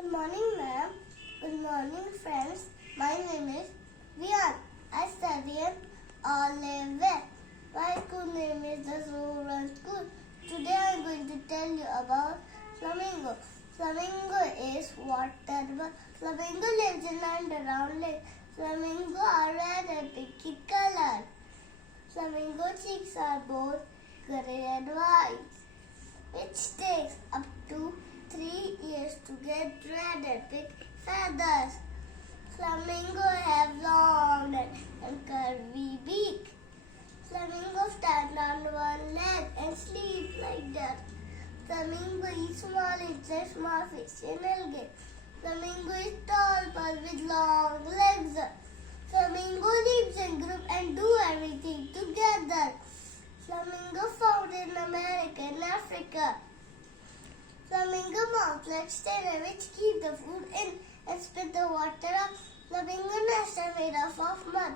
Good morning, ma'am. Good morning, friends. My name is Vian. I study in Olivet. My school name is the Soran School. Today I am going to tell you about flamingo. Flamingo is water bird. Flamingo lives in and around lake. Flamingo are red and pinky color. Flamingo cheeks are both gray and white, which takes up to 3 years to get red and pink feathers. Flamingo have long neck and curvy beak. Flamingo stand on one leg and sleep like that. Flamingo eats small insects, small fish and algae. Flamingo is tall but with long legs. Flamingo lives in group and do everything together. Flamingo found in America and Africa. Flamingo mouth like stay which keep the food in and spit the water out. Flamingo nests are made of mud.